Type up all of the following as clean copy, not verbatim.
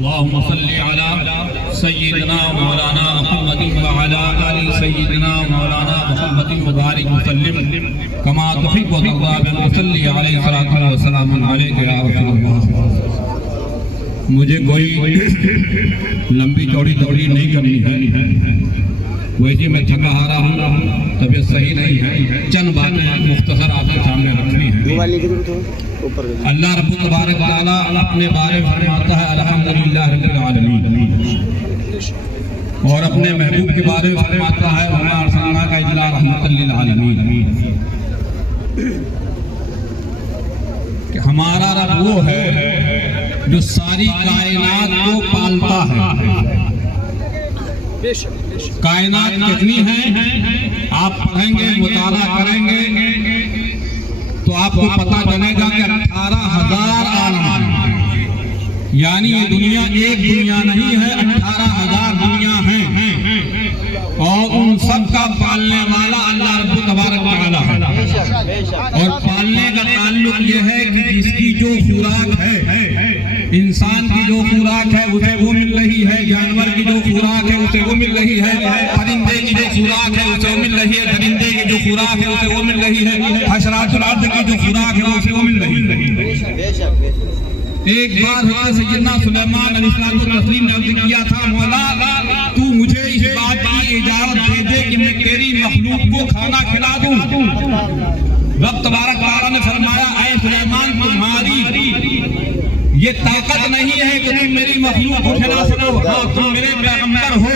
اللهم صل على سيدنا مولانا محمد وعلى آل سيدنا مولانا محمد وبارك وسلم كما تحب وترضى بأن تصلي عليه الصلاة والسلام عليك يا رسول اللہ۔ مجھے کوئی لمبی چوڑی تقریر نہیں کرنی ہے، ویسے میں تھکا ہارا ہوں، طبیعت صحیح نہیں ہے، چند باتیں مختصر آپ کے سامنے رکھنی ہے۔ اللہ رب تبارک تعالیٰ اپنے بارے میں فرماتا ہے الحمدللہ رب العالمین، اور اپنے محبوب کے بارے میں فرماتا ہے وما ارسلناک الا رحمۃ للعالمین، کہ ہمارا رب وہ ہے جو ساری کائنات کو پالتا ہے۔ کائنات کتنی ہے آپ پڑھیں گے، مطالعہ کریں گے تو آپ کو پتہ چلے گا کہ 18,000 عالم ہیں، یعنی یہ دنیا ایک دنیا نہیں ہے، 18,000 دنیا ہیں، اور ان سب کا پالنے والا اللہ رب تبارک تعالیٰ ہے۔ اور پالنے کا تعلق یہ ہے کہ جس کی جو خوراک ہے، انسان کی جو خوراک ہے اسے وہ مل رہی ہے، جانور کی جو خوراک ہے اسے وہ مل رہی ہے، پرندے کی جو خوراک ہے اسے وہ مل رہی ہے، درندے کی جو خوراک ہے اسے وہ مل رہی ہے، حشرات الارض کی جو خوراک ہے اسے وہ مل رہی ہے۔ ایک بار حضرت سیدنا سلیمان علیہ السلام نے عرض کیا تھا مولا تو مجھے اس بات کی اجازت دے دے کہ میں تیری مخلوق کو کھانا کھلا دوں۔ رب تبارک تعالیٰ نے فرمایا اے سلیمان تمہاری یہ طاقت نہیں ہے کہ تم میری مخلوق کو کھلا سکو، ہاں تم میرے پیغمبر ہو،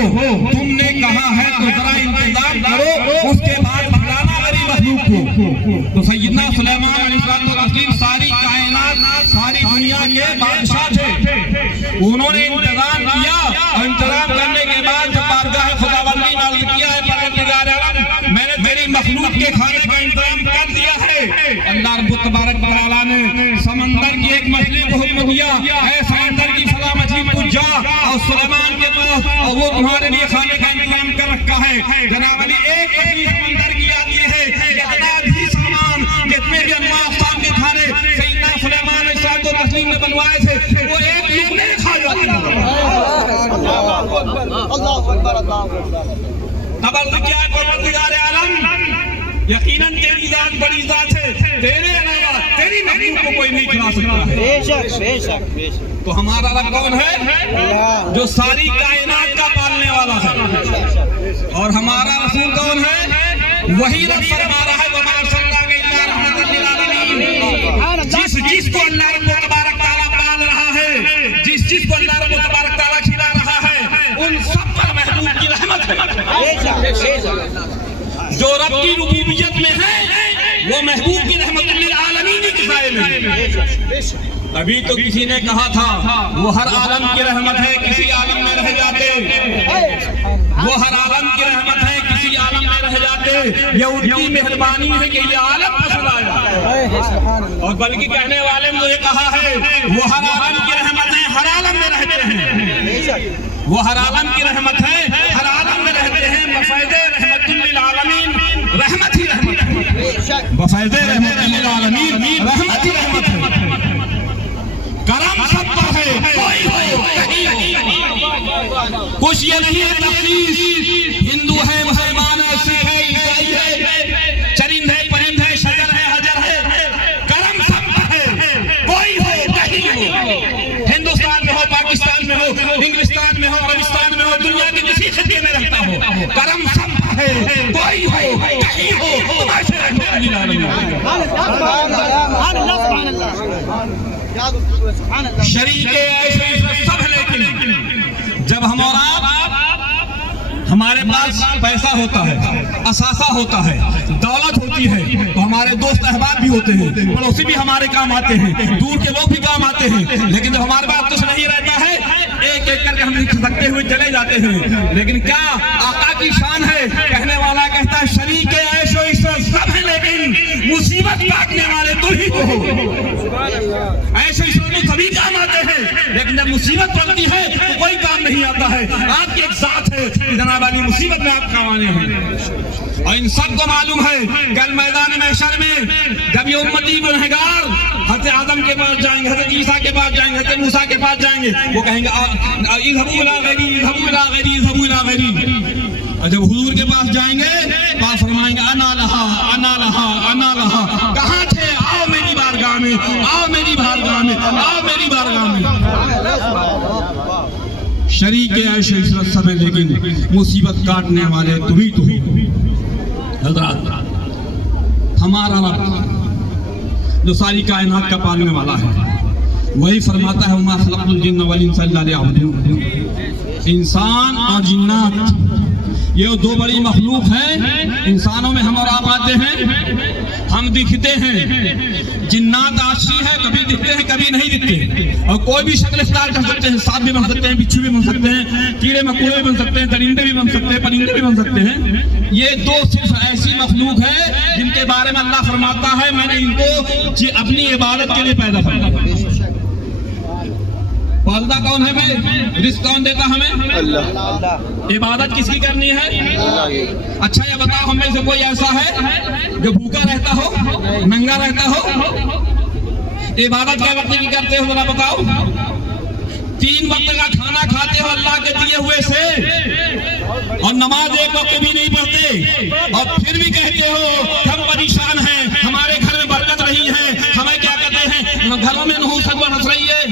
تم نے کہا ہے تو ذرا انتظار کرو، اس کے بعد پکڑانا میری مخلوق کو۔ تو سیدنا سلیمان علیہ السلام ساری کائنات ساری دنیا کے بادشاہ تھے، انہوں نے انتظام کیا، اور انتظام کرنے کے بعد جب بارگاہ خداوندی میں عرض کیا ہے پروردگار عالم میں نے تیری مخلوق کے کھانے کا انتظام کر دیا ہے، اللہ رب تبارک تعالیٰ نے سمندر کی ایک مچھلی کو حکم دیا اے سمندر کی فلاں مچھلی کو جا اور سلیمان کے پاس، اور وہ تمہارے لیے کھانے کا انتظام کر رکھا ہے۔ جناب علی ایک مچھلی سمندر کی آتی ہے، جتنا بھی سامان جتنے بھی انواع اقسام کے کھانے سیدنا سلیمان علیہ السلام نے بنوائے تھے وہ ایک لقمے میں کھا جاتے ہیں۔ اللہ اکبر اللہ اکبر۔ اب عرض کیا ہے پروردگار عالم یقیناً تیری ذات بڑی ذات ہے، تیرے علاوہ تیری مخلوق کو کوئی نہیں کھلا سکتا ہے۔ بے شک بے شک بے شک۔ تو ہمارا رب کون ہے؟ جو ساری کائنات کا پالنے والا ہے۔ اور ہمارا رسول کون ہے؟ وہی رب فرما رہا ہے وما ارسلناک الا رحمۃ للعالمین۔ جس کو اللہ رب تبارک تعالیٰ پال رہا ہے، جس کو اللہ رب تبارک تعالیٰ کھلا رہا ہے، ان سب پر محبوب کی رحمت ہے۔ جو رب کی ربوبیت میں ہے وہ محبوب کی رحمت للعالمین کی قائل ہے۔ ابھی تو کسی نے کہا تھا وہ ہر عالم کی رحمت ہے کسی عالم میں رہ جاتے، وہ ہر عالم کی رحمت ہے کسی عالم میں رہ جاتے، یہ ان کی مہربانی ہے کہ یہ عالم پسند آیا۔ اور بلکہ کہنے والے نے یہ کہا ہے وہ ہر عالم کی رحمت ہے ہر عالم میں رہتے ہیں، وہ ہر عالم کی رحمت ہے ہر عالم میں رہتے ہیں، بفیض رحمت للعالمین رحمت ہی رحمت ہے، بفیض رحمت للعالمین رحمت ہی رحمت ہے۔ کرم سب پر ہے، کوئی ہو کہیں ہو، کچھ یہ نہیں ہے تفصیل، ہندو ہے مسلمان ہے سکھ ہے عیسائی ہے، چرند ہے پرند ہے شجر ہے حجر ہے، کرم سب پر ہے، کوئی ہو کہیں ہو، ہندوستان میں ہو پاکستان میں ہو انگلستان میں ہو عربستان میں ہو دنیا کے کسی خطے میں رہتا ہو، کرم سب پر ہے، کوئی ہو کہیں ہو، تمہارے رحمت للعالمین۔ شریک ایسے سب ہے، لیکن جب ہم اور آپ ہمارے پاس پیسہ ہوتا ہے، اثاثہ ہوتا ہے، دولت ہوتی ہے، تو ہمارے دوست احباب بھی ہوتے ہیں، پڑوسی بھی ہمارے کام آتے ہیں، دور کے لوگ بھی کام آتے ہیں، لیکن جب ہمارے پاس کچھ نہیں رہتا ہے ایک ایک کر کے ہم کھسکتے ہوئے چلے جاتے ہیں۔ لیکن کیا آقا کی شان ہے، کہنے والا کہتا ہے شریک عیش و عشرت سب ہے لیکن مصیبت کاٹنے والے تو ہی تو ہو۔ عیش و عشرت تو سبھی کام آتے ہیں، لیکن جب مصیبت پڑتی ہے تو کوئی کام نہیں آتا ہے۔ آپ کی ایک ذات ہے جناب والی مصیبت میں آپ کام آنے ہیں، اور ان سب کو معلوم ہے کل میدان محشر میں جب یہ امتی گنہگار حضرت آدم کے پاس جائیں گے, حضرت عیسیٰ کے پاس جائیں گے, حضرت موسیٰ کے پاس جائیں گے, وہ کہیں گے اذهبوا الى غیری, اذهبوا الى غیری, اذهبوا الى غیری. اور جب حضور کے پاس جائیں گے تو آپ فرمائیں گے انا لہا, انا لہا, انا لہا. کہاں تھے؟ آؤ میری بارگاہ میں, آؤ میری بارگاہ میں, آؤ میری بارگاہ میں. شریک عیش عشرت سب ہے لیکن مصیبت کاٹنے والے تمہیں تو ہو. حضرات, ہمارا رب جو ساری کائنات کا پالنے والا ہے وہی فرماتا ہے وما خلقت الجن والانس الا لیعبدون. انسان اور جنات یہ دو بڑی مخلوق ہیں. انسانوں میں ہم اور آپ آتے ہیں, ہم دکھتے ہیں. جنات آشی ہے, کبھی دکھتے ہیں کبھی نہیں دکھتے, اور کوئی بھی شکل اختیار کر سکتے ہیں. سانپ بھی بن سکتے ہیں, بچھو بھی بن سکتے ہیں, کیڑے مکوڑے بھی بن سکتے ہیں, درندے بھی بن سکتے ہیں, پرندے بھی بن سکتے ہیں. یہ دو صرف ایسی مخلوق ہے جن کے بارے میں اللہ فرماتا ہے میں نے ان کو اپنی عبادت کے لیے پیدا کیا. والدہ کون ہے ہمیں؟ رزق کون دیتا ہمیں؟ اللہ. عبادت کس کی کرنی ہے؟ اللہ. اچھا یہ بتاؤ ہم میں سے کوئی ایسا ہے جو بھوکا رہتا ہو, ننگا رہتا ہو؟ عبادت کیا وقت کی کرتے ہو ذرا بتاؤ. 3 وقت کا کھانا کھاتے ہو اللہ کے دیے ہوئے سے, اور نماز ایک وقت بھی نہیں پڑھتے, اور پھر بھی کہتے ہو ہم پریشان ہیں, ہمارے گھر میں برکت نہیں ہے, ہمیں کیا کہتے ہیں گھروں میں نحوست برس رہی ہے.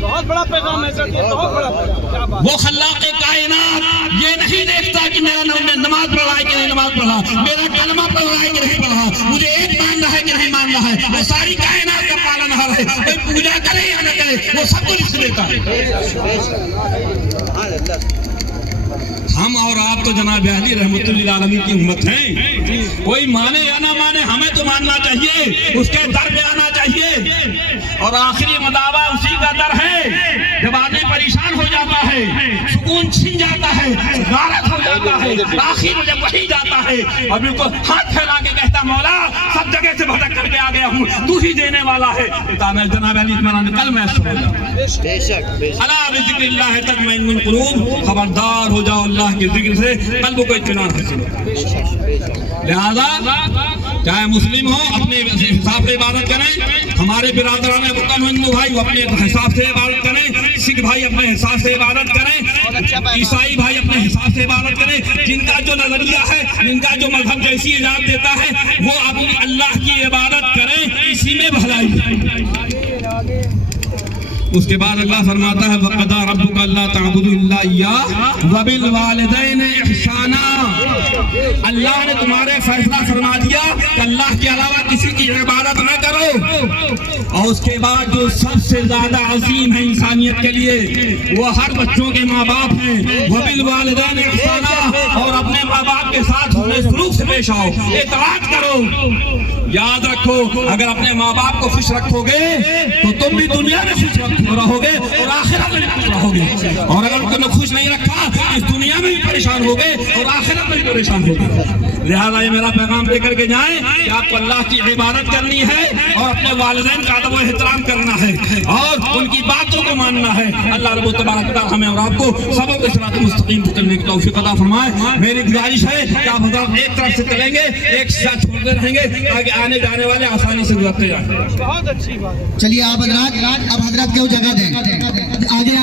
بہت بڑا پیغام ہے سر, بہت بڑا پیغام. وہ خلاق کائنات یہ نہیں دیکھتا کہ میرا نماز پڑھا ہے کہ نہیں نماز پڑھا, میرا کلمہ پڑھا ہے کہ نہیں پڑھا, مجھے ایک ماننا ہے کہ نہیں ماننا ہے. وہ ساری کائنات کا پالنہار ہے, کوئی پوجا کرے یا نہ کرے وہ سب کو رزق دیتا ہے. ہم اور آپ تو جناب علی رحمت اللہ علیہ کی امت ہیں. کوئی مانے یا نہ مانے ہمیں تو ماننا چاہیے, اس کے در پہ آنا چاہیے. اور آخری مداوا اسی کا در ہے جب آدمی پریشان ہو جاتا ہے, سکون چھن جاتا ہے, غارت ہو جاتا ہے, آخر میں جب وہی جاتا ہے اور بالکل ہاتھ پھیلا کے کہتا مولا سب جگہ سے بھٹک کر کے آ گیا ہوں, تو ہی دینے والا ہے. جناب علی اطمینان کل محسوس ہو جاتا. الا بذکر اللہ تطمئن القلوب, خبردار ہو جاؤ اللہ کے ذکر سے قلب کو اطمینان حاصل ہو. لہذا چاہے مسلم ہو اپنے حساب سے عبادت کریں, ہمارے برادران وطن ہندو بھائی وہ اپنے حساب سے عبادت کریں, سکھ بھائی اپنے حساب سے عبادت کریں, عیسائی بھائی اپنے حساب سے عبادت کریں. جن کا جو نظریہ ہے, جن کا جو مذہب جیسی اجازت دیتا ہے وہ اپنی اللہ کی عبادت کریں, اسی میں بھلائی ہے. اس کے بعد اللہ فرماتا ہے وَقَضَىٰ رَبُّكَ أَلَّا تَعْبُدُوا إِلَّا إِيَّاهُ وَبِالْوَالِدَيْنِ إِحْسَانًا. اللہ نے تمہارے فیصلہ فرما دیا کہ اللہ کے علاوہ کسی کی عبادت نہ کرو. اور اس کے بعد جو سب سے زیادہ عظیم ہے انسانیت کے لیے وہ ہر بچوں کے ماں باپ ہیں. وَبِالْوَالِدَيْنِ إِحْسَانًا, اور اپنے ماں باپ کے ساتھ انہیں سلوک سے پیش آؤ, اطاعت کرو. یاد رکھو اگر اپنے ماں باپ کو خوش رکھو گے تو تم بھی دنیا میں خوش رہو گے اور آخرت میں بھی خوش رہو گے, اور اگر تم نے خوش نہیں رکھا اس دنیا میں بھی پریشان ہو گے اور آخرت میں بھی پریشان ہو گے. لہذا یہ میرا پیغام دے کر کے جائیں کہ آپ کو اللہ کی عبادت کرنی ہے اور اپنے والدین کا ادب و احترام کرنا ہے اور ان کی باتوں کو ماننا ہے. اللہ رب تبارک و تعالی ہمیں اور آپ کو سبوں کے صراط مستقیم پر چلنے کی توفیق عطا فرمائے. میری گزارش ہے کہ آپ حضرات ایک طرف سے چلیں گے, ایک ساتھ چھوڑتے رہیں گے, آگے آنے جانے والے آسانی سے گزرتے جائیں. بہت اچھی بات ہے. چلیے آپ حضرات اب حضرات کو جگہ دیں. آگے